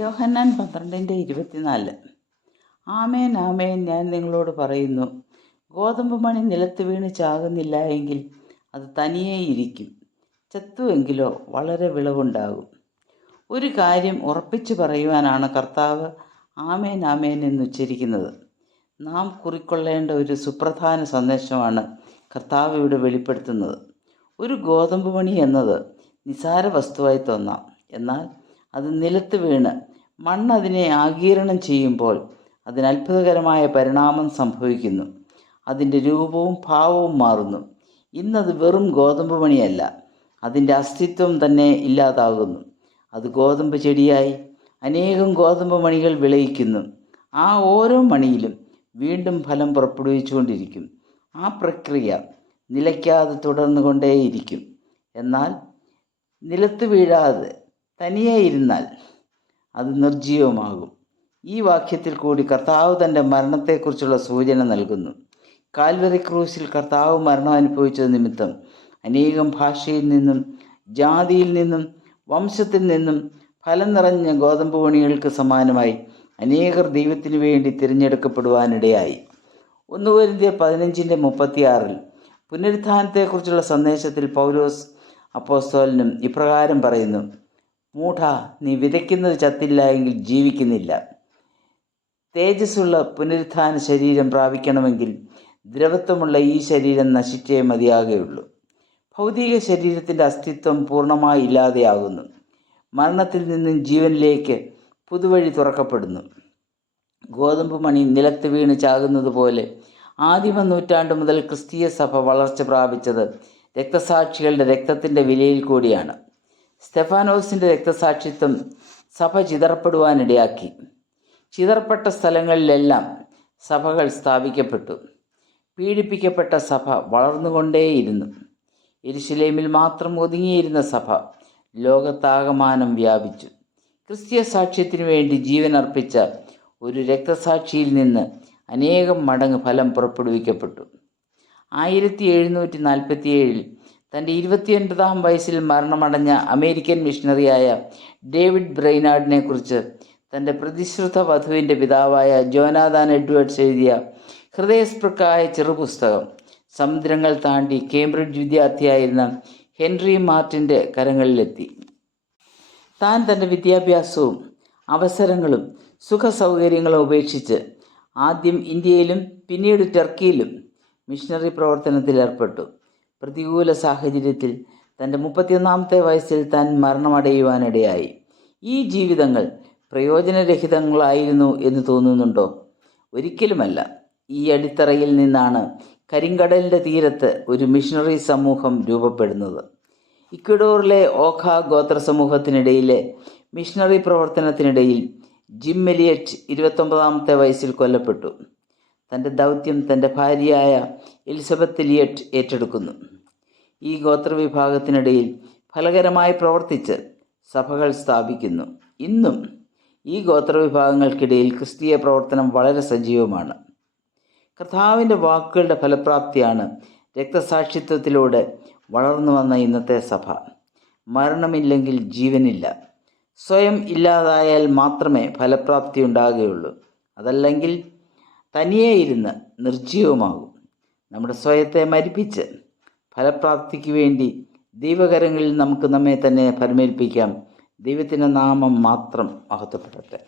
യോഹന്നാൻ 12:24. ആമേൻ ആമേൻ, ഞാൻ നിങ്ങളോട് പറയുന്നു, ഗോതമ്പ് മണി നിലത്ത് വീണ് ചാകുന്നില്ല എങ്കിൽ അത് തനിയേ ഇരിക്കും, ചത്തുവെങ്കിലോ വളരെ വിളവുണ്ടാകും. ഒരു കാര്യം ഉറപ്പിച്ചു പറയുവാനാണ് കർത്താവ് ആമേൻ ആമേൻ എന്നുച്ചരിക്കുന്നത്. നാം കുറിക്കൊള്ളേണ്ട ഒരു സുപ്രധാന സന്ദേശമാണ് കർത്താവ് ഇവിടെ വെളിപ്പെടുത്തുന്നത്. ഒരു ഗോതമ്പ് മണി എന്നത് നിസാര വസ്തുവായി തോന്നാം. എന്നാൽ അത് നിലത്ത് വീണ് മണ്ണതിനെ ആഗിരണം ചെയ്യുമ്പോൾ അതിന് അത്ഭുതകരമായ പരിണാമം സംഭവിക്കുന്നു. അതിൻ്റെ രൂപവും ഭാവവും മാറുന്നു. ഇന്നത് വെറും ഗോതമ്പ് മണിയല്ല, അതിൻ്റെ അസ്തിത്വം തന്നെ ഇല്ലാതാകുന്നു. അത് ഗോതമ്പ് ചെടിയായി അനേകം ഗോതമ്പ് മണികൾ വിളയിക്കുന്നു. ആ ഓരോ മണിയിലും വീണ്ടും ഫലം പുറപ്പെടുവിച്ചുകൊണ്ടിരിക്കും. ആ പ്രക്രിയ നിലയ്ക്കാതെ തുടർന്നു കൊണ്ടേയിരിക്കും. എന്നാൽ നിലത്ത് വീഴാതെ തനിയെ ഇരുന്നാൽ അത് നിർജ്ജീവമാകും. ഈ വാക്യത്തിൽ കൂടി കർത്താവ് തൻ്റെ മരണത്തെക്കുറിച്ചുള്ള സൂചന നൽകുന്നു. കാൽവറി ക്രൂശിൽ കർത്താവ് മരണം അനുഭവിച്ചത് നിമിത്തം അനേകം ഭാഷയിൽ നിന്നും ജാതിയിൽ നിന്നും വംശത്തിൽ നിന്നും ഫലം നിറഞ്ഞ ഗോതമ്പ് മണികൾക്ക് സമാനമായി അനേകർ ദൈവത്തിനു വേണ്ടി തിരഞ്ഞെടുക്കപ്പെടുവാനിടയായി. 1 കൊരിന്ത്യർ 15:36 പുനരുത്ഥാനത്തെക്കുറിച്ചുള്ള സന്ദേശത്തിൽ പൗലോസ് അപ്പോസ്തലനും ഇപ്രകാരം പറയുന്നു: മൂഢ, നീ വിതയ്ക്കുന്നത് ചത്തില്ല എങ്കിൽ ജീവിക്കുന്നില്ല. തേജസ്സുള്ള പുനരുത്ഥാന ശരീരം പ്രാപിക്കണമെങ്കിൽ ദ്രവത്വമുള്ള ഈ ശരീരം നശിച്ചേ മതിയാകുകയുള്ളൂ. ഭൗതിക ശരീരത്തിൻ്റെ അസ്തിത്വം പൂർണ്ണമായി ഇല്ലാതെയാകുന്നു. മരണത്തിൽ നിന്നും ജീവനിലേക്ക് പുതുവഴി തുറക്കപ്പെടുന്നു. ഗോതമ്പ് മണി നിലത്ത് വീണ് ചാകുന്നത് പോലെ ആദിമ നൂറ്റാണ്ട് മുതൽ ക്രിസ്തീയ സഭ വളർച്ച പ്രാപിച്ചത് രക്തസാക്ഷികളുടെ രക്തത്തിൻ്റെ വിലയിൽ കൂടിയാണ്. സ്തെഫാനോസിൻ്റെ രക്തസാക്ഷിത്വം സഭ ചിതറപ്പെടുവാനിടയാക്കി. ചിതറപ്പെട്ട സ്ഥലങ്ങളിലെല്ലാം സഭകൾ സ്ഥാപിക്കപ്പെട്ടു. പീഡിപ്പിക്കപ്പെട്ട സഭ വളർന്നുകൊണ്ടേയിരുന്നു. യെരുശലേമിൽ മാത്രം ഒതുങ്ങിയിരുന്ന സഭ ലോകത്താകമാനം വ്യാപിച്ചു. ക്രിസ്തീയ സാക്ഷ്യത്തിനു വേണ്ടി ജീവൻ അർപ്പിച്ച ഒരു രക്തസാക്ഷിയിൽ നിന്ന് അനേകം മടങ്ങ് ഫലം പുറപ്പെടുവിക്കപ്പെട്ടു. 1747 തൻ്റെ 29-ാം വയസ്സിൽ മരണമടഞ്ഞ അമേരിക്കൻ മിഷണറിയായ ഡേവിഡ് ബ്രെയ്നാർഡിനെ കുറിച്ച് തൻ്റെ പ്രതിശ്രുത വധുവിൻ്റെ പിതാവായ ജോനാഥാൻ എഡ്വേർഡ്സ് എഴുതിയ ഹൃദയസ്പൃക്കായ ചെറുപുസ്തകം സമുദ്രങ്ങൾ താണ്ടി കേംബ്രിഡ്ജ് വിദ്യാർത്ഥിയായിരുന്ന ഹെൻറി മാർട്ടിൻ്റെ കരങ്ങളിലെത്തി. താൻ തൻ്റെ വിദ്യാഭ്യാസവും അവസരങ്ങളും സുഖസൗകര്യങ്ങളും ഉപേക്ഷിച്ച് ആദ്യം ഇന്ത്യയിലും പിന്നീട് ടർക്കിയിലും മിഷണറി പ്രവർത്തനത്തിൽ ഏർപ്പെട്ടു. പ്രതികൂല സാഹചര്യത്തിൽ തൻ്റെ 31-ാമത്തെ വയസ്സിൽ താൻ മരണമടയുവാനിടയായി. ഈ ജീവിതങ്ങൾ പ്രയോജനരഹിതങ്ങളായിരുന്നു എന്ന് തോന്നുന്നുണ്ടോ? ഒരിക്കലുമല്ല. ഈ അടിത്തറയിൽ നിന്നാണ് കരിങ്കടലിൻ്റെ തീരത്ത് ഒരു മിഷണറി സമൂഹം രൂപപ്പെടുന്നത്. ഇക്വഡോറിലെ ഓഖ ഗോത്ര സമൂഹത്തിനിടയിലെ മിഷണറി പ്രവർത്തനത്തിനിടയിൽ ജിം എലിയറ്റ് 29-ാമത്തെ വയസ്സിൽ കൊല്ലപ്പെട്ടു. തൻ്റെ ദൗത്യം തൻ്റെ ഭാര്യയായ എലിസബത്ത് എലിയറ്റ് ഏറ്റെടുക്കുന്നു. ഈ ഗോത്രവിഭാഗത്തിനിടയിൽ ഫലകരമായി പ്രവർത്തിച്ച് സഭകൾ സ്ഥാപിക്കുന്നു. ഇന്നും ഈ ഗോത്രവിഭാഗങ്ങൾക്കിടയിൽ ക്രിസ്തീയ പ്രവർത്തനം വളരെ സജീവമാണ്. കർത്താവിൻ്റെ വാക്കുകളുടെ ഫലപ്രാപ്തിയാണ് രക്തസാക്ഷിത്വത്തിലൂടെ വളർന്നു വന്ന ഇന്നത്തെ സഭ. മരണമില്ലെങ്കിൽ ജീവനില്ല. സ്വയം ഇല്ലാതായാൽ മാത്രമേ ഫലപ്രാപ്തി ഉണ്ടാകുകയുള്ളൂ. അതല്ലെങ്കിൽ തനിയെ ഇരുന്ന് നിർജ്ജീവമാകും. നമ്മുടെ സ്വയത്തെ മരിപ്പിച്ച് ഫലപ്രാപ്തിക്ക് വേണ്ടി ദൈവകരങ്ങളിൽ നമുക്ക് നമ്മെ തന്നെ ഫലമേൽപ്പിക്കാം. ദൈവത്തിൻ്റെ നാമം മാത്രം മഹത്വപ്പെടട്ടെ.